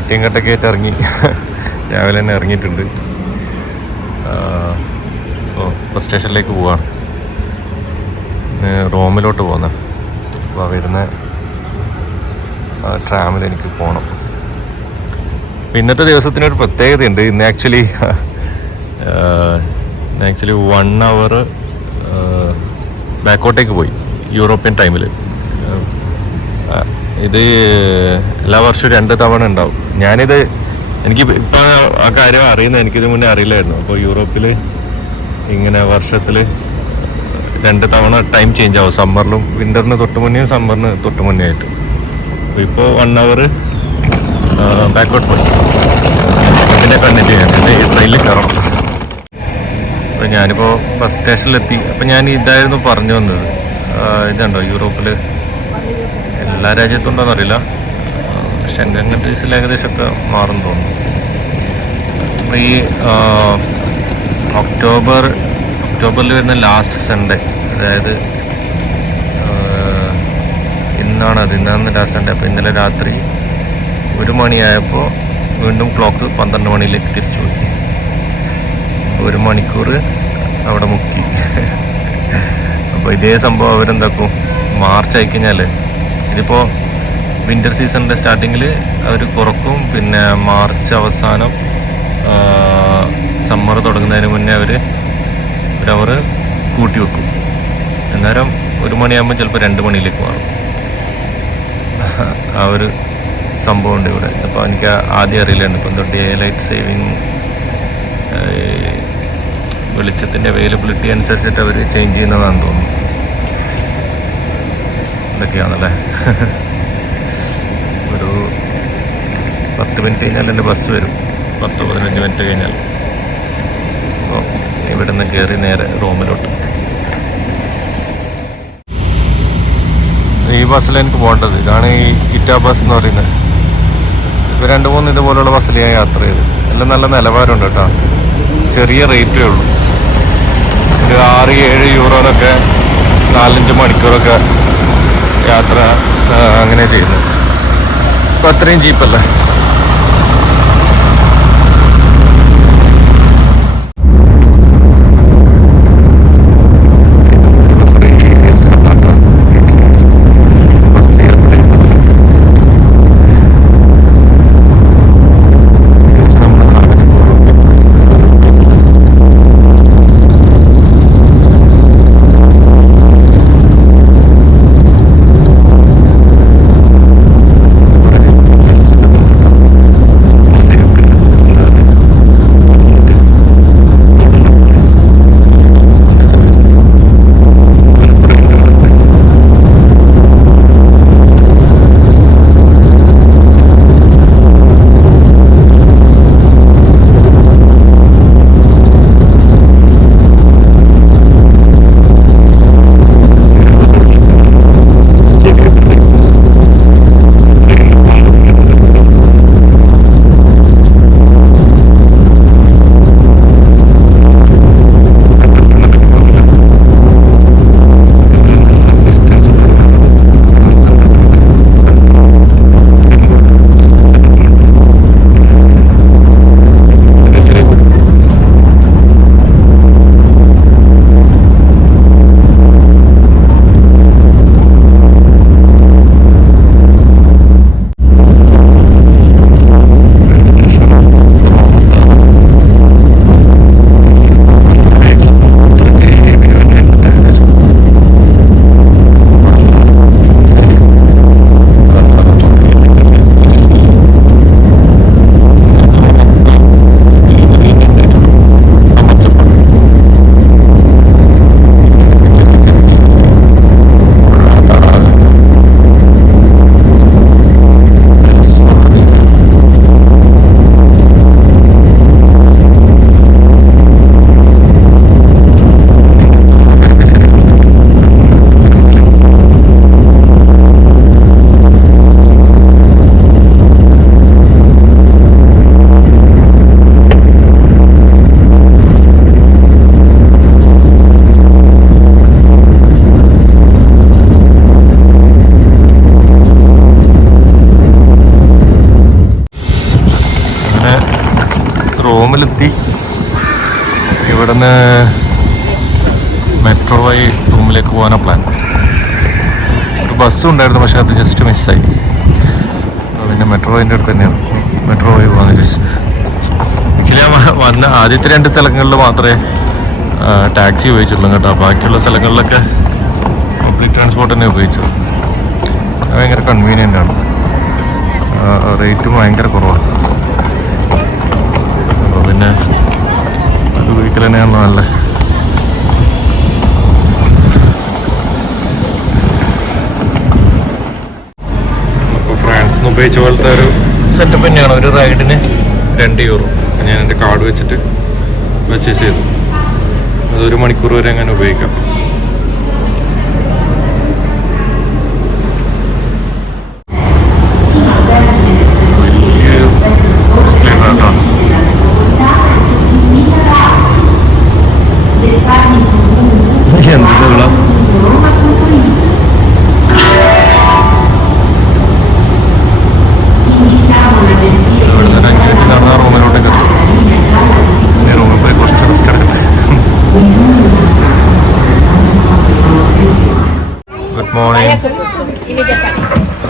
പെട്ടിയും കെട്ടൊക്കെ ആയിട്ട് ഇറങ്ങി. രാവിലെ തന്നെ ഇറങ്ങിയിട്ടുണ്ട്. ബസ് സ്റ്റേഷനിലേക്ക് പോവാണ്. റോമിലോട്ട് പോകുന്നത്. അപ്പോൾ അവിടുന്ന് ട്രാമിൽ എനിക്ക് പോകണം. ഇന്നത്തെ ദിവസത്തിനൊരു പ്രത്യേകതയുണ്ട്. ഇന്ന് ആക്ച്വലി 1 hour ബാക്കോട്ടേക്ക് പോയി യൂറോപ്യൻ ടൈമിൽ. ഇത് എല്ലാ വർഷവും 2 തവണ ഉണ്ടാവും. ഞാനിത് എനിക്ക് ഇപ്പം ആ കാര്യം അറിയുന്നത്, എനിക്കിത് മുന്നേ അറിയില്ലായിരുന്നു. അപ്പോൾ യൂറോപ്പിൽ ഇങ്ങനെ വർഷത്തിൽ 2 തവണ ടൈം ചേഞ്ച് ആവും. സമ്മറിലും വിൻ്ററിന് തൊട്ട് മുന്നേയും സമ്മറിന് തൊട്ട് മുന്നേ ആയിട്ട്. അപ്പോൾ ഇപ്പോൾ 1 hour ബാക്കോട്ട് പോയി. ഇതിനെ കണ്ടിട്ട് ഞാൻ ഈ ട്രെയിനിൽ കയറണം. അപ്പോൾ ഞാനിപ്പോൾ ബസ് സ്റ്റേഷനിലെത്തി. അപ്പോൾ ഞാൻ ഇതായിരുന്നു പറഞ്ഞു വന്നത്. ഇതുണ്ടോ യൂറോപ്പിൽ എല്ലാ രാജ്യത്തുണ്ടോയെന്ന് അറിയില്ല, ഷെങ്കൻ കൺട്രീസിൽ ഏകദേശമൊക്കെ മാറും തോന്നുന്നു. അപ്പോൾ ഈ ഒക്ടോബറിൽ വരുന്ന ലാസ്റ്റ് സൺഡേ, അതായത് ഇന്നാണ് ലാസ്റ്റ് സൺഡേ. അപ്പോൾ ഇന്നലെ രാത്രി 1 മണിയായപ്പോൾ വീണ്ടും ക്ലോക്ക് 12 മണിയിലേക്ക് തിരിച്ചു പോയി. 1 മണിക്കൂർ അവിടെ മുക്കി. അപ്പോൾ ഇതേ സംഭവം അവരെന്താക്കും, മാർച്ച് ആയിക്കഴിഞ്ഞാൽ, ഇതിപ്പോൾ വിൻ്റർ സീസണിൻ്റെ സ്റ്റാർട്ടിങ്ങിൽ അവർ കുറക്കും. പിന്നെ മാർച്ച് അവസാനം സമ്മർ തുടങ്ങുന്നതിന് മുന്നേ അവർ 1 hour കൂട്ടി വെക്കും. അന്നേരം 1 മണിയാകുമ്പോൾ ചിലപ്പോൾ 2 മണിയിലേക്ക് മാറും. ആ ഒരു സംഭവമുണ്ട് ഇവിടെ. അപ്പോൾ എനിക്ക് ആദ്യം അറിയില്ലായിരുന്നു. ഇപ്പം എന്തോ ഡേ ലൈറ്റ് സേവിങ്, വെളിച്ചത്തിൻ്റെ അവൈലബിലിറ്റി അനുസരിച്ചിട്ട് അവർ ചേഞ്ച് ചെയ്യുന്നതാണെന്ന് തോന്നുന്നു. ഇതൊക്കെയാണല്ലേ. ഒരു 10 മിനിറ്റ് കഴിഞ്ഞാൽ എൻ്റെ ബസ് വരും. 10-15 മിനിറ്റ് കഴിഞ്ഞാൽ. അപ്പോൾ ഇവിടെ നിന്ന് കയറി നേരെ റോമിലോട്ട്. ഈ ബസ്സിൽ എനിക്ക് പോകേണ്ടത്. ഇതാണ് ഈ ഇറ്റാ ബസ് എന്ന് പറയുന്നത്. ഇപ്പോൾ 2-3 ഇതുപോലുള്ള ബസ്സിൽ ഞാൻ യാത്ര ചെയ്ത്. എല്ലാം നല്ല നിലവാരമുണ്ട് കേട്ടോ. ചെറിയ റേറ്റേ ഉള്ളൂ. ഒരു 6-7 യൂറോനൊക്കെ 4-5 മണിക്കൂറൊക്കെ യാത്ര അങ്ങനെ ചെയ്യുന്നത്. അപ്പോൾ അത്രയും ചീപ്പല്ലേ. ഹോട്ടലെത്തി. ഇവിടുന്ന് മെട്രോ വഴി റൂമിലേക്ക് പോകാനാണ് പ്ലാൻ. ഒരു ബസ്സും ഉണ്ടായിരുന്നു, പക്ഷെ അത് ജസ്റ്റ് മിസ്സായി. പിന്നെ മെട്രോ വൈൻ്റെ അടുത്ത് തന്നെയാണ്, മെട്രോ വഴി പോകാൻ വിചാരിച്ചു. ആക്ച്വലി ഞാൻ വന്ന ആദ്യത്തെ 2 സ്ഥലങ്ങളിൽ മാത്രമേ ടാക്സി ഉപയോഗിച്ചുള്ളൂ കേട്ടോ. ബാക്കിയുള്ള സ്ഥലങ്ങളിലൊക്കെ പബ്ലിക് ട്രാൻസ്പോർട്ട് തന്നെ ഉപയോഗിച്ചത്. അത് ഭയങ്കര കൺവീനിയൻ്റ് ആണ്, റേറ്റും ഭയങ്കര കുറവാണ്. അപ്പോൾ പിന്നെ അത് ഉപയോഗിക്കൽ തന്നെയാണ് നല്ലത്. അപ്പോൾ ഫ്രാൻസിൽ നിന്ന് ഉപയോഗിച്ച പോലത്തെ ഒരു സെറ്റപ്പ് തന്നെയാണ്. ഒരു റൈഡിന് €2. ഞാൻ എൻ്റെ കാർഡ് വെച്ചിട്ട് പർച്ചേസ് ചെയ്തു. അതൊരു മണിക്കൂർ വരെ അങ്ങനെ ഉപയോഗിക്കാം.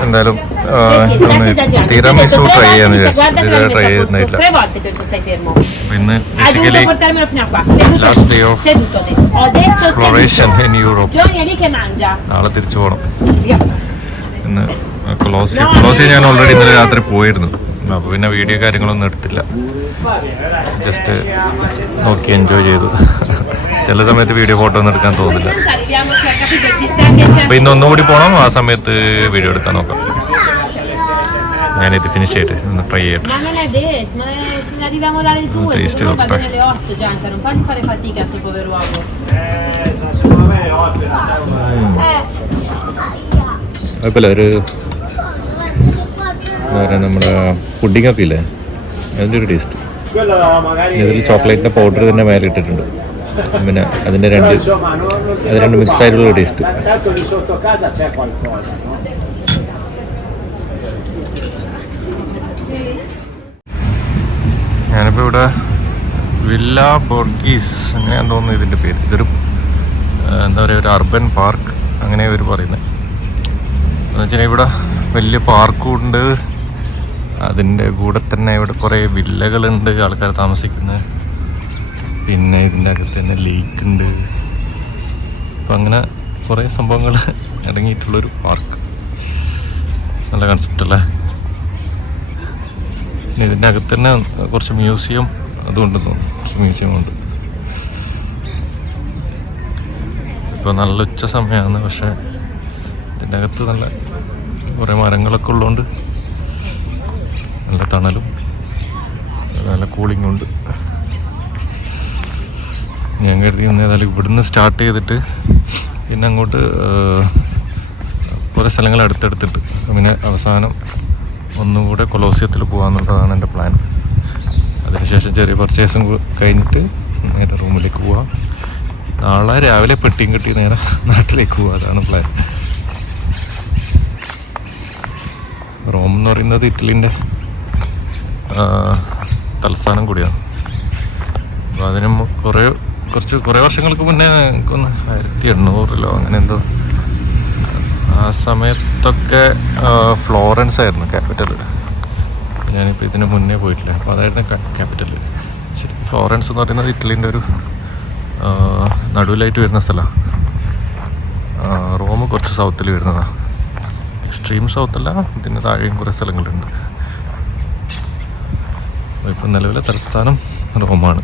എന്തായാലും തിരമിസു ട്രൈ ചെയ്യാന്ന് വിചാരിച്ചു. ട്രൈ ചെയ്യുന്നില്ല. ഇന്ന് basically last day of exploration in Europe. നാളെ തിരിച്ചു പോകണം. ഇന്ന് കൊളോസിയ ഞാൻ ഓൾറെഡി ഇന്നലെ രാത്രി പോയിരുന്നു. അപ്പോൾ പിന്നെ വീഡിയോ കാര്യങ്ങളൊന്നും എടുത്തില്ല, ജസ്റ്റ് നോക്കി എൻജോയ് ചെയ്തു. ചില സമയത്ത് വീഡിയോ ഫോട്ടോ ഒന്നും എടുക്കാൻ തോന്നില്ല. അപ്പോൾ ഇന്ന് ഒന്നുകൂടി പോകണം, ആ സമയത്ത് വീഡിയോ എടുക്കാൻ നോക്കാം. ഞാനിത് ഫിനിഷ് ചെയ്തിട്ട് ഒന്ന് ട്രൈ ചെയ്യട്ടെ. ടേസ്റ്റ് നോക്കട്ടെ. കുഴപ്പമില്ല. ഒരു എന്താ പറയുക, നമ്മുടെ പുഡിങ്ങൊക്കെ ഇല്ലേ, അതിൻ്റെ ഒരു ടേസ്റ്റ്. ഇതിൽ ചോക്ലേറ്റിൻ്റെ പൗഡർ തന്നെ മേലെ ഇട്ടിട്ടുണ്ട്. പിന്നെ അതിൻ്റെ രണ്ട് മിക്സ് ആയിട്ടുള്ള ടേസ്റ്റ്. ഞാനിപ്പോൾ ഇവിടെ വില്ല ബോർഗീസ് അങ്ങനെയാന്ന് തോന്നുന്നു ഇതിൻ്റെ പേര്. ഇതൊരു എന്താ പറയുക, ഒരു അർബൻ പാർക്ക് അങ്ങനെ ഇവർ പറയുന്നത്. എന്ന് വെച്ചാൽ ഇവിടെ വലിയ പാർക്കും ഉണ്ട്, അതിൻ്റെ കൂടെ തന്നെ ഇവിടെ കുറേ വില്ലകളുണ്ട്, ആൾക്കാർ താമസിക്കുന്നത്. പിന്നെ ഇതിൻ്റെ അകത്ത് തന്നെ ലേക്ക് ഉണ്ട്. അപ്പം അങ്ങനെ കുറേ സംഭവങ്ങൾ അടങ്ങിയിട്ടുള്ളൊരു പാർക്ക്. നല്ല കൺസെപ്റ്റ് അല്ലേ. പിന്നെ ഇതിൻ്റെ അകത്ത് തന്നെ കുറച്ച് മ്യൂസിയം അതുകൊണ്ടെന്ന് തോന്നുന്നു. കുറച്ച് മ്യൂസിയം ഉണ്ട്. ഇപ്പോൾ നല്ല ഉച്ച സമയമാണ്, പക്ഷേ ഇതിൻ്റെ അകത്ത് നല്ല കുറേ മരങ്ങളൊക്കെ ഉള്ളതുകൊണ്ട് നല്ല തണലും നല്ല കൂളിംഗ് ഉണ്ട്. ഞാൻ കരുതി ഏതായാലും ഇവിടുന്ന് സ്റ്റാർട്ട് ചെയ്തിട്ട് പിന്നെ അങ്ങോട്ട് കുറേ സ്ഥലങ്ങൾ അടുത്തടുത്തിട്ട് പിന്നെ അവസാനം ഒന്നും കൂടെ കൊളോസിയത്തിൽ പോകാമെന്നുള്ളതാണ് എൻ്റെ പ്ലാൻ. അതിനുശേഷം ചെറിയ പർച്ചേസും കഴിഞ്ഞിട്ട് നേരെ റൂമിലേക്ക് പോവാം. നാളെ രാവിലെ പെട്ടിയും കെട്ടി നേരെ നാട്ടിലേക്ക് പോവാം. അതാണ് പ്ലാൻ. റോം എന്ന് പറയുന്നത് ഇറ്റലിൻ്റെ തലസ്ഥാനം കൂടിയാണ്. അപ്പോൾ അതിനും കുറേ വർഷങ്ങൾക്ക് മുന്നേ എനിക്കൊന്ന് 1800 അങ്ങനെ എന്തോ ആ സമയത്തൊക്കെ ഫ്ലോറൻസ് ആയിരുന്നു ക്യാപിറ്റൽ. ഞാനിപ്പോൾ ഇതിന് മുന്നേ പോയിട്ടില്ല. അപ്പോൾ അതായിരുന്നു ക്യാപിറ്റൽ. ശരിക്കും ഫ്ലോറൻസ് എന്ന് പറയുന്നത് ഇറ്റലിൻ്റെ ഒരു നടുവിലായിട്ട് വരുന്ന സ്ഥലമാണ്. റോം കുറച്ച് സൗത്തിൽ വരുന്നതാണ്. എക്സ്ട്രീം സൗത്തല്ല, ഇതിന് താഴെയും കുറേ സ്ഥലങ്ങളുണ്ട്. ഇപ്പം നിലവിലെ തലസ്ഥാനം റോമാണ്.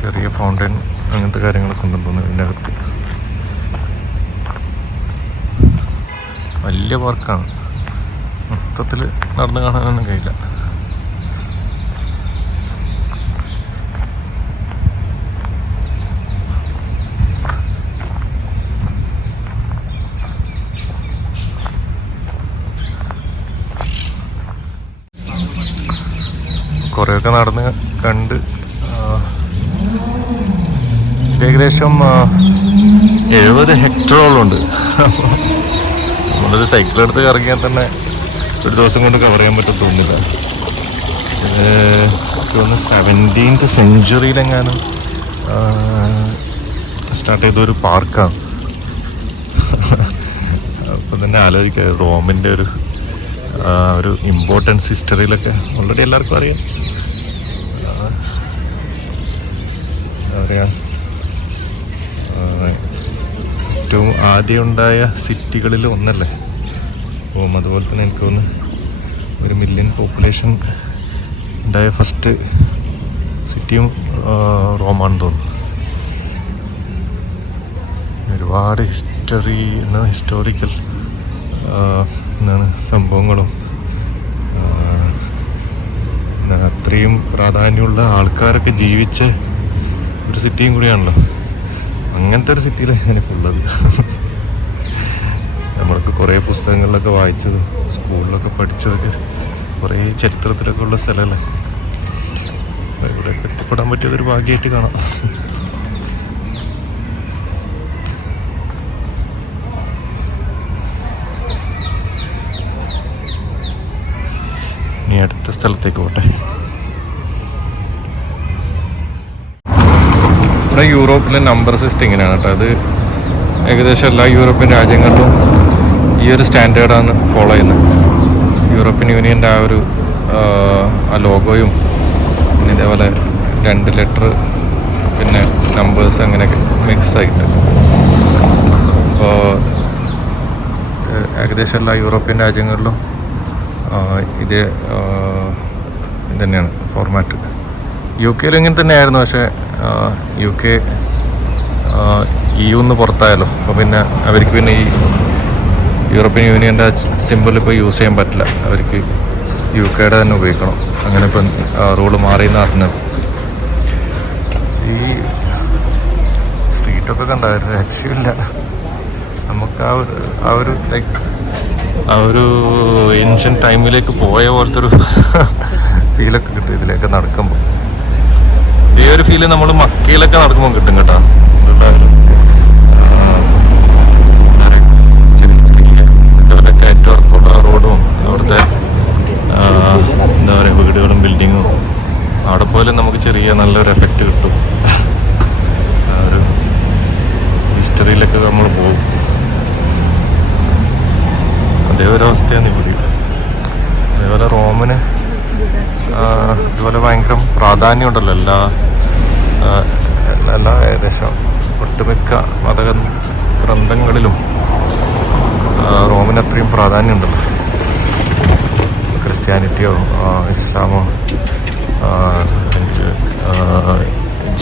ചെറിയ ഫൗണ്ടൻ അങ്ങനത്തെ കാര്യങ്ങളൊക്കെ ഉണ്ടെന്ന് തോന്നുന്നു ഇതിൻ്റെ അകത്ത്. വലിയ പാർക്കാണ്, മൊത്തത്തിൽ നടന്ന് കാണാനൊന്നും കഴിയില്ല. കുറേയൊക്കെ നടന്ന് കണ്ട് ഏകദേശം 70 ഹെക്ടറോളം ഉണ്ട്. നമ്മളൊരു സൈക്കിൾ എടുത്ത് ഇറങ്ങിയാൽ തന്നെ ഒരു ദിവസം കൊണ്ട് കവർ ചെയ്യാൻ പറ്റും തോന്നില്ല. തോന്നുന്നു 17th സെഞ്ച്വറിയിലെങ്ങാനും സ്റ്റാർട്ട് ചെയ്തൊരു പാർക്കാണ്. അപ്പം തന്നെ ആലോചിക്കുക, റോമിൻ്റെ ഒരു ഇമ്പോർട്ടൻസ് ഹിസ്റ്ററിയിലൊക്കെ ഓൾറെഡി എല്ലാവർക്കും അറിയാം. എന്താ പറയുക, ഏറ്റവും ആദ്യം ഉണ്ടായ സിറ്റികളിൽ ഒന്നല്ലേ റോം. അതുപോലെ തന്നെ എനിക്ക് തോന്നുന്നു 1 മില്യൺ പോപ്പുലേഷൻ ഉണ്ടായ ഫസ്റ്റ് സിറ്റിയും റോമാണെന്ന് തോന്നുന്നു. ഒരുപാട് ഹിസ്റ്റോറിക്കൽ സംഭവങ്ങളും അത്രയും പ്രാധാന്യമുള്ള ആൾക്കാരൊക്കെ ജീവിച്ച ഒരു സിറ്റിയും കൂടിയാണല്ലോ. അങ്ങനത്തെ ഒരു സിറ്റിയിലാണ് ഞാനിപ്പോൾ ഉള്ളത്. നമ്മൾക്ക് കുറേ പുസ്തകങ്ങളിലൊക്കെ വായിച്ചതും സ്കൂളിലൊക്കെ പഠിച്ചതൊക്കെ കുറേ ചരിത്രത്തിലൊക്കെ ഉള്ള സ്ഥലമല്ലേ. അപ്പോൾ ഇവിടെയൊക്കെ എത്തിപ്പെടാൻ പറ്റിയതൊരു ഭാഗ്യമായിട്ട് കാണാം. ഇനി അടുത്ത സ്ഥലത്തേക്ക് പോട്ടെ. ഇവിടെ യൂറോപ്പിലെ നമ്പർ സിസ്റ്റം ഇങ്ങനെയാണ് കേട്ടോ. അത് ഏകദേശം എല്ലാ യൂറോപ്യൻ രാജ്യങ്ങളിലും ഈ ഒരു സ്റ്റാൻഡേർഡാണ് ഫോളോ ചെയ്യുന്നത്. യൂറോപ്യൻ യൂണിയൻ്റെ ആ ലോഗോയും പിന്നെ ഇതേപോലെ 2 ലെറ്റർ പിന്നെ നമ്പേഴ്സ് അങ്ങനെയൊക്കെ മിക്സ് ആയിട്ട്. അപ്പോൾ ഏകദേശം എല്ലാ യൂറോപ്യൻ രാജ്യങ്ങളിലും ഇത് തന്നെയാണ് ഫോർമാറ്റ്. UK ഇങ്ങനെ തന്നെയായിരുന്നു. പക്ഷേ UK EU പുറത്തായല്ലോ. അപ്പോൾ പിന്നെ അവർക്ക് പിന്നെ ഈ യൂറോപ്യൻ യൂണിയൻ്റെ സിമ്പിൾ ഇപ്പോൾ യൂസ് ചെയ്യാൻ പറ്റില്ല. അവർക്ക് UKയുടെ തന്നെ ഉപയോഗിക്കണം. അങ്ങനെ ഇപ്പം റൂള് മാറിയെന്ന് അറിഞ്ഞത്. ഈ സ്ട്രീറ്റൊക്കെ കണ്ടായിരുന്നു, രക്ഷയില്ല. നമുക്ക് ആ ഒരു ഏൻഷ്യൻ ടൈമിലേക്ക് പോയ പോലത്തെ ഒരു ഫീലൊക്കെ കിട്ടും ഇതിലേക്ക് നടക്കുമ്പോൾ. ഇതേ ഒരു ഫീല് നമ്മൾ മക്കയിലൊക്കെ നടക്കുമ്പോൾ കിട്ടും കേട്ടോ. ചെറിയ കയറ്റവർക്കുള്ള റോഡും അവിടുത്തെ എന്താ പറയുക വീടുകളും ബിൽഡിങ്ങും അവിടെ പോലും നമുക്ക് ചെറിയ നല്ലൊരു എഫക്റ്റ് കിട്ടും. ആ ഒരു ഹിസ്റ്ററിയിലൊക്കെ നമ്മൾ പോകും. അതേ ഒരവസ്ഥയാണ് ഇവിടെ. അതേപോലെ റോമിന് ഇതുപോലെ ഭയങ്കര പ്രാധാന്യമുണ്ടല്ലോ എല്ലാ ഏകദേശം ഒട്ടുമിക്ക ഗ്രന്ഥങ്ങളിലും റോമിന് അത്രയും പ്രാധാന്യമുണ്ടല്ലോ. ക്രിസ്ത്യാനിറ്റിയോ ഇസ്ലാമോ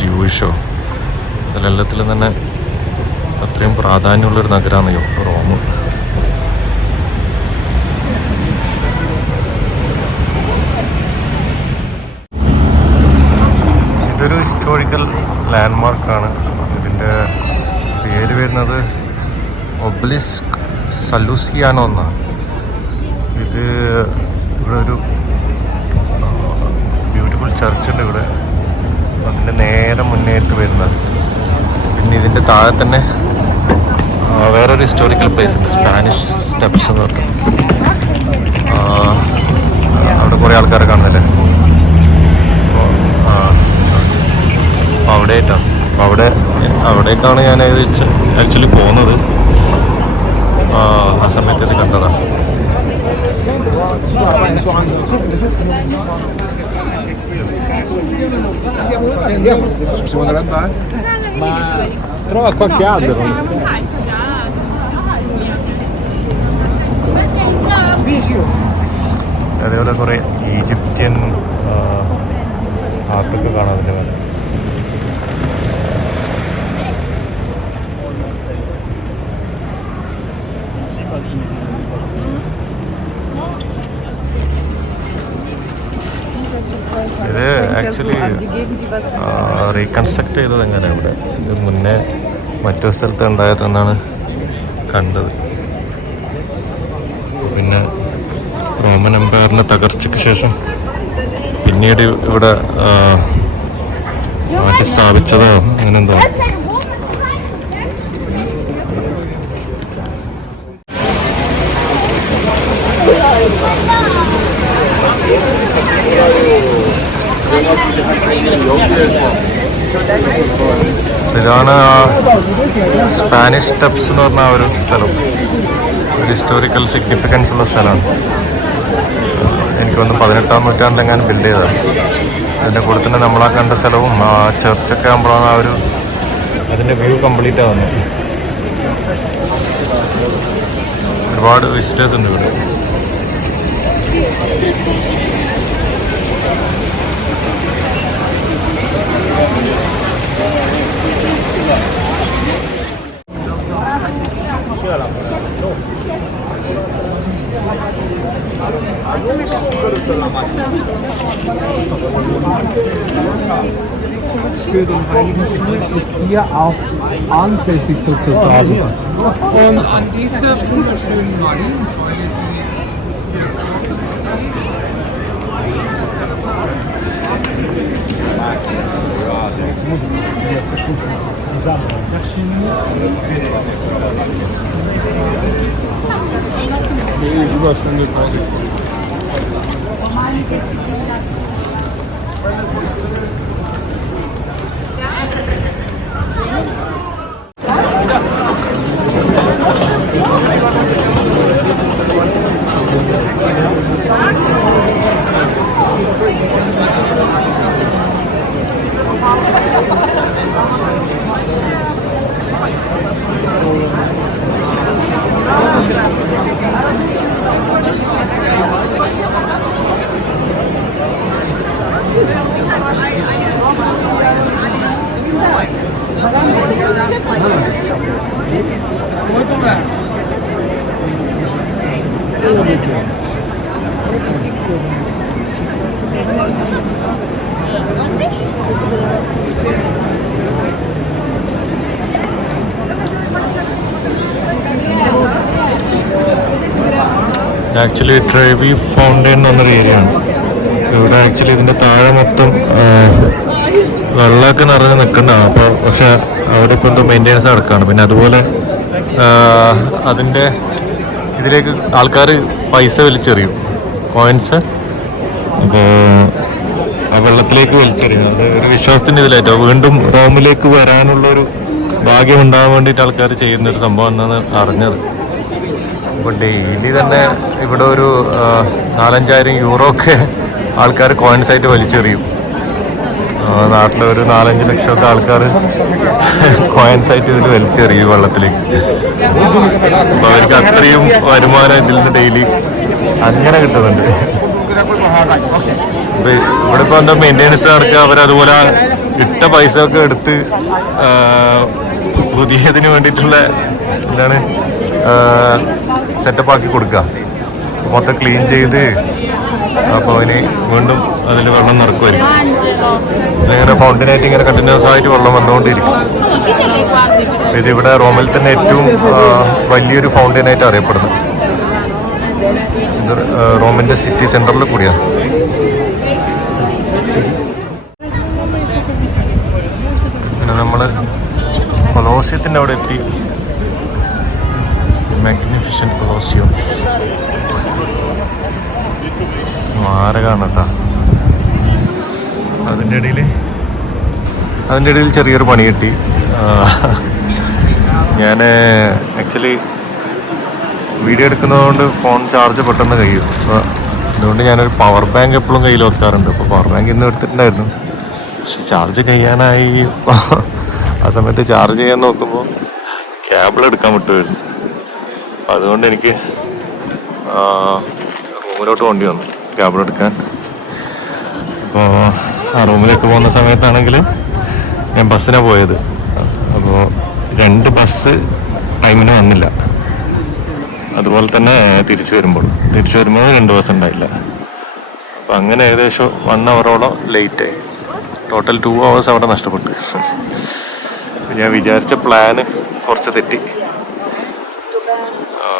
ജൂയിഷോ ഇതിലെല്ലാത്തിലും തന്നെ അത്രയും പ്രാധാന്യമുള്ളൊരു നഗരമാണ് റോം. ഇതൊരു ഹിസ്റ്റോറിക്കൽ ലാൻഡ്മാർക്കാണ്. ഇതിൻ്റെ പേര് വരുന്നത് ഒബ്ലിസ്ക് സലൂസിയാനോ എന്നാണ്. ഇത് ഇവിടെ ഒരു ബ്യൂട്ടിഫുൾ ചർച്ചുണ്ട് ഇവിടെ. അതിൻ്റെ നേരെ മുന്നേറ്റ് വരുന്നത്. പിന്നെ ഇതിൻ്റെ താഴെ തന്നെ വേറൊരു ഹിസ്റ്റോറിക്കൽ പ്ലേസ് ഉണ്ട്, സ്പാനിഷ് സ്റ്റെപ്സ് എന്ന് പറഞ്ഞിട്ട്. അവിടെ കുറേ ആൾക്കാരെ കാണുന്നില്ലേ. അപ്പോൾ അവിടെ ആയിട്ടാണ്. അപ്പോൾ അവിടേക്കാണ് ഞാൻ ആക്ച്വലി പോകുന്നത്. ആ സമയത്ത് ഇത് കണ്ടതാണ്. അതേപോലെ കുറേ ഈജിപ്ഷ്യൻ ആർട്ടൊക്കെ കാണാം അതിൻ്റെ മേലെ. ഇത് ആക്ച്വലി റീകൺസ്ട്രക്ട് ചെയ്തത് എങ്ങനെയാണ് ഇവിടെ. ഇത് മുന്നേ മറ്റൊരു സ്ഥലത്ത് ഉണ്ടായതെന്നാണ് കണ്ടത്. പിന്നെ റോമൻ എംപയറിൻ്റെ തകർച്ചയ്ക്ക് ശേഷം പിന്നീട് ഇവിടെ മാറ്റി സ്ഥാപിച്ചതോ അങ്ങനെ എന്തോ. ഇതാണ് സ്പാനിഷ് സ്റ്റെപ്സ് എന്ന് പറഞ്ഞ ഒരു സ്ഥലം. ഒരു ഹിസ്റ്റോറിക്കൽ സിഗ്നിഫിക്കൻസ് ഉള്ള സ്ഥലമാണ്. എനിക്ക് തോന്നുന്നു 18-ാം നൂറ്റാണ്ടിലെങ്ങാനും ബിൽഡ് ചെയ്തതാണ്. അതിൻ്റെ കൂടെ തന്നെ നമ്മളാ കണ്ട സ്ഥലവും ആ ചർച്ചൊക്കെ ആകുമ്പോഴാണ് ആ ഒരു അതിൻ്റെ വ്യൂ കംപ്ലീറ്റ് ആവുന്നത്. ഒരുപാട് വിസിറ്റേഴ്സ് ഉണ്ട് ഇവിടെ. Für den Heiligen Himmel ist hier auch ansässig sozusagen. Und an dieser wunderschönen Mariensäule, die Überstunde quasi. Actually Trevi fountain എന്ന് പറഞ്ഞൊരു ഏരിയ ആണ് ഇവിടെ. ആക്ച്വലി ഇതിൻ്റെ താഴെ മൊത്തം വെള്ളമൊക്കെ നിറഞ്ഞ് നിൽക്കുന്നതാണ്. അപ്പോൾ പക്ഷെ അവരിപ്പോൾ എന്തോ മെയിൻ്റെനൻസ് നടക്കുകയാണ്. പിന്നെ അതുപോലെ അതിൻ്റെ ഇതിലേക്ക് ആൾക്കാർ പൈസ വലിച്ചെറിയും, കോയിൻസ്. അപ്പോൾ ആ വെള്ളത്തിലേക്ക് വലിച്ചെറിയും. അത് ഒരു വിശ്വാസത്തിൻ്റെ ഇതിലായിട്ടോ വീണ്ടും റോമിലേക്ക് വരാനുള്ളൊരു ഭാഗ്യം ഉണ്ടാകാൻ വേണ്ടിയിട്ട് ആൾക്കാർ ചെയ്യുന്നൊരു സംഭവം എന്നാണ് അറിഞ്ഞത്. അപ്പോൾ ഡെയിലി തന്നെ ഇവിടെ ഒരു 4-5,000 യൂറോ ഒക്കെ ആൾക്കാർ കോയിൻസായിട്ട് വലിച്ചെറിയും. നാട്ടിലൊരു 4-5 ലക്ഷമൊക്കെ ആൾക്കാർ കോയിൻസായിട്ട് ഇതിൽ വലിച്ചെറിയും വെള്ളത്തിലേക്ക്. അപ്പോൾ അവർക്ക് അത്രയും വരുമാനം ഇതിൽ നിന്ന് ഡെയിലി അങ്ങനെ കിട്ടുന്നുണ്ട്. ഇവിടെ ഇപ്പോൾ എന്താ മെയിൻ്റെനൻസ് നടക്കുക, അവരതുപോലെ ഇട്ട പൈസ ഒക്കെ എടുത്ത് പുതിയതിന് വേണ്ടിയിട്ടുള്ള എന്താണ് സെറ്റപ്പ് ആക്കി കൊടുക്കുക, മൊത്തം ക്ലീൻ ചെയ്ത്. അപ്പോൾ ഇനി വീണ്ടും അതിൽ വെള്ളം നിറക്കുമായിരിക്കും. ഇങ്ങനെ ഫൗണ്ടനായിട്ട് ഇങ്ങനെ കണ്ടിന്യൂസ് ആയിട്ട് വെള്ളം വന്നുകൊണ്ടിരിക്കും. ഇതിവിടെ റോമിൽ തന്നെ ഏറ്റവും വലിയൊരു ഫൗണ്ടനായിട്ട് അറിയപ്പെടുന്നു. ഇത് റോമിൻ്റെ സിറ്റി സെൻറ്ററിൽ കൂടിയാണ്. പിന്നെ നമ്മൾ കൊളോസിയത്തിൻ്റെ അവിടെ എത്തി. മാഗ്നിഫിഷ്യന്റ് കൊളോസിയം മാരകാണ് കേട്ടോ. അതിൻ്റെ ഇടയിൽ ചെറിയൊരു പണി കിട്ടി. ഞാൻ ആക്ച്വലി വീഡിയോ എടുക്കുന്നതുകൊണ്ട് ഫോൺ ചാർജ് പെട്ടെന്ന് കഴിയും. അപ്പോൾ അതുകൊണ്ട് ഞാനൊരു പവർ ബാങ്ക് എപ്പോഴും കയ്യിൽ വെക്കാറുണ്ട്. അപ്പോൾ പവർ ബാങ്ക് ഇന്ന് എടുത്തിട്ടുണ്ടായിരുന്നു, പക്ഷെ ചാർജ് കഴിയാനായി. ആ സമയത്ത് ചാർജ് ചെയ്യാൻ നോക്കുമ്പോൾ കേബിൾ എടുക്കാൻ വിട്ടുമായിരുന്നു. അതുകൊണ്ട് എനിക്ക് റൂമിലോട്ട് പോകേണ്ടി വന്നു കേബിൾ എടുക്കാൻ. അപ്പോൾ ആ റൂമിലേക്ക് പോകുന്ന സമയത്താണെങ്കിൽ ഞാൻ ബസ്സിനാണ് പോയത്. അപ്പോൾ 2 ബസ് ടൈമിന് വന്നില്ല. അതുപോലെ തന്നെ തിരിച്ചു വരുമ്പോൾ 2 ബസ് ഉണ്ടായില്ല. അപ്പോൾ അങ്ങനെ ഏകദേശം 1 അവറോളം ലേറ്റായി. ടോട്ടൽ 2 hours അവിടെ നഷ്ടപ്പെട്ടു. ഞാൻ വിചാരിച്ച പ്ലാന് കുറച്ച് തെറ്റി.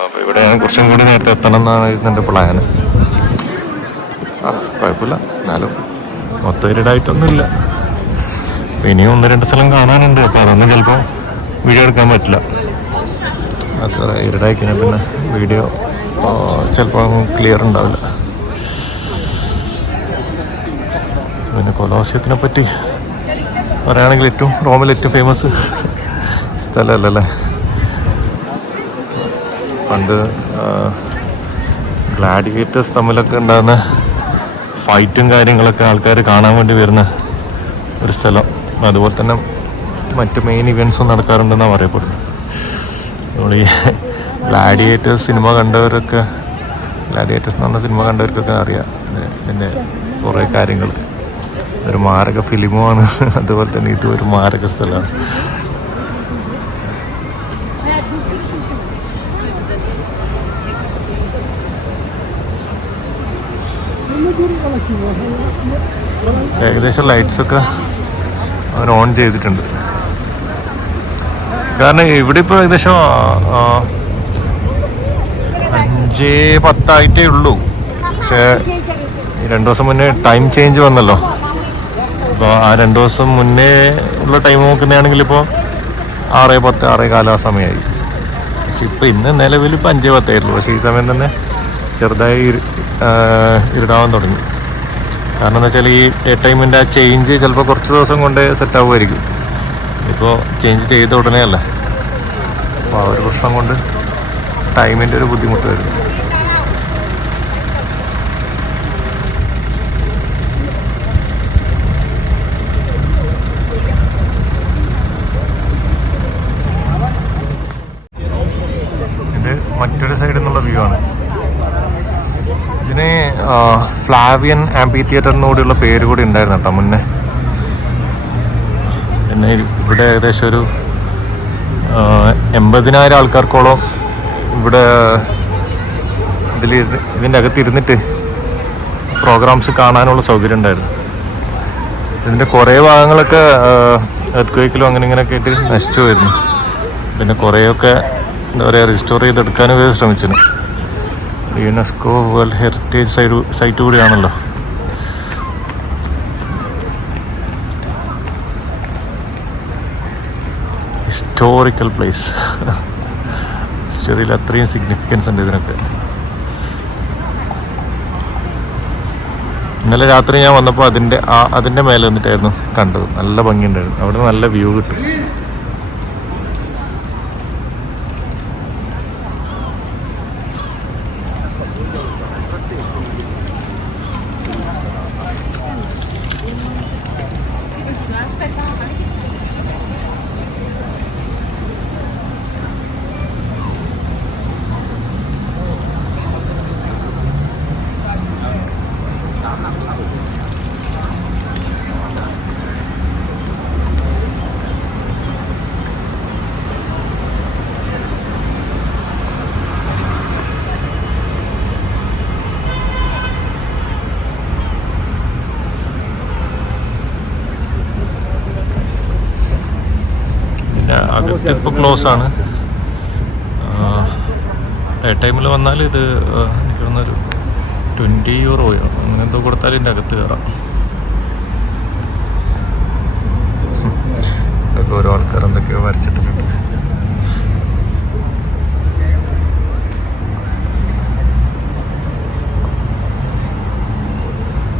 അപ്പോൾ ഇവിടെ ഞാൻ കുറച്ചും കൂടി നേരത്തെ എത്തണം എന്നാണ് എൻ്റെ പ്ലാന്. കുഴപ്പമില്ല, എന്നാലും മൊത്തം ഇരുടായിട്ടൊന്നുമില്ല. ഇനിയും 1-2 സ്ഥലം കാണാനുണ്ട്. അപ്പോൾ അതൊന്നും ചിലപ്പോൾ വീഡിയോ എടുക്കാൻ പറ്റില്ല. അത്ര ഇരുടായി കഴിഞ്ഞാൽ പിന്നെ വീഡിയോ ചിലപ്പോൾ ക്ലിയർ ഉണ്ടാവില്ല. പിന്നെ കൊളോസിയത്തിനെ പറ്റി പറയുകയാണെങ്കിൽ ഏറ്റവും റോമിൽ ഏറ്റവും ഫേമസ് സ്ഥലമല്ലല്ലേ. പണ്ട് ഗ്ലാഡിയേറ്റേഴ്സ് തമ്മിലൊക്കെ ഉണ്ടാകുന്ന ഫൈറ്റും കാര്യങ്ങളൊക്കെ ആൾക്കാർ കാണാൻ വേണ്ടി വരുന്ന ഒരു സ്ഥലം. അതുപോലെ തന്നെ മറ്റ് മെയിൻ ഇവൻറ്റ്സും നടക്കാറുണ്ടെന്നാണ് പറയപ്പെടുന്നത്. നമ്മൾ ഈ ഗ്ലാഡിയേറ്റേഴ്സ് സിനിമ കണ്ടവരൊക്കെ, ഗ്ലാഡിയേറ്റേഴ്സ് എന്ന് പറഞ്ഞ സിനിമ കണ്ടവർക്കൊക്കെ അറിയാം ഇതിൻ്റെ കുറേ കാര്യങ്ങൾ. ഒരു മാരക ഫിലിമുമാണ്. അതുപോലെ തന്നെ ഇതും ഒരു മാരക സ്ഥലമാണ്. ഏകദേശം ലൈറ്റ്സൊക്കെ അവൻ ഓൺ ചെയ്തിട്ടുണ്ട്. കാരണം ഇവിടെ ഇപ്പോൾ ഏകദേശം 5:10 ഉള്ളൂ. പക്ഷേ ഈ 2 ദിവസം മുന്നേ ടൈം ചേഞ്ച് വന്നല്ലോ. അപ്പോൾ ആ 2 ദിവസം മുന്നേ ഉള്ള ടൈം നോക്കുന്നതാണെങ്കിൽ ഇപ്പോൾ 6:10 6:15 ആ സമയമായി. പക്ഷെ ഇപ്പോൾ ഇന്ന് നിലവിൽ ഇപ്പോൾ 5:10 പക്ഷേ ഈ സമയം തന്നെ ചെറുതായി ഇരുടാവാൻ തുടങ്ങി. കാരണം എന്താ വെച്ചാൽ ഈ ടൈമിൻ്റെ ആ ചേഞ്ച് ചിലപ്പോൾ കുറച്ച് ദിവസം കൊണ്ട് സെറ്റ് ആവുമായിരിക്കും. ഇപ്പോൾ ചേഞ്ച് ചെയ്ത ഉടനെ അല്ല. അപ്പോൾ ആ ഒരു പ്രശ്നം കൊണ്ട് ടൈമിൻ്റെ ഒരു ബുദ്ധിമുട്ട് വരുന്നു. ഇത് മറ്റൊരു സൈഡിൽ നിന്നുള്ള വ്യൂ ആണ്. ഇതിന് ഫ്ലാവിയൻ ആംപി തിയേറ്ററിനോടുള്ള പേര് കൂടി ഉണ്ടായിരുന്നു കേട്ടോ മുന്നേ. പിന്നെ ഇവിടെ ഏകദേശം ഒരു 80,000 ആൾക്കാർക്കോളം ഇവിടെ ഇതിൻ്റെ അകത്തിരുന്നിട്ട് പ്രോഗ്രാംസ് കാണാനുള്ള സൗകര്യം ഉണ്ടായിരുന്നു. ഇതിൻ്റെ കുറേ ഭാഗങ്ങളൊക്കെ എർത്ത്ക്വേക്കിലും അങ്ങനെ ഇങ്ങനെയൊക്കെ ആയിട്ട് നശിച്ചു വരുന്നു. പിന്നെ കുറേയൊക്കെ എന്താ പറയുക റിസ്റ്റോർ ചെയ്തെടുക്കാനും ഇവർ ശ്രമിച്ചിരുന്നു. യുനെസ്കോ വേൾഡ് ഹെറിറ്റേജ് സൈറ്റ് കൂടിയാണല്ലോ. Historical place. ഹിസ്റ്ററിയിൽ അത്രയും സിഗ്നിഫിക്കൻസ് ഉണ്ട് ഇതിനൊക്കെ. ഇന്നലെ രാത്രി ഞാൻ വന്നപ്പോൾ അതിൻ്റെ മേലെ വന്നിട്ടായിരുന്നു കണ്ടത്. നല്ല ഭംഗിയുണ്ടായിരുന്നു. അവിടെ നല്ല വ്യൂ കിട്ടും. അകത്തിപ്പോൾ ക്ലോസ് ആണ്. ഡേ ടൈമിൽ വന്നാൽ ഇത് എനിക്ക് തോന്നുന്നൊരു 20 യൂറോയോ അങ്ങനെ എന്തോ കൊടുത്താൽ ഇതിൻ്റെ അകത്ത് കയറാം. ഇതൊക്കെ ഓരോ ആൾക്കാർ എന്തൊക്കെയോ വരച്ചിട്ടുണ്ട്.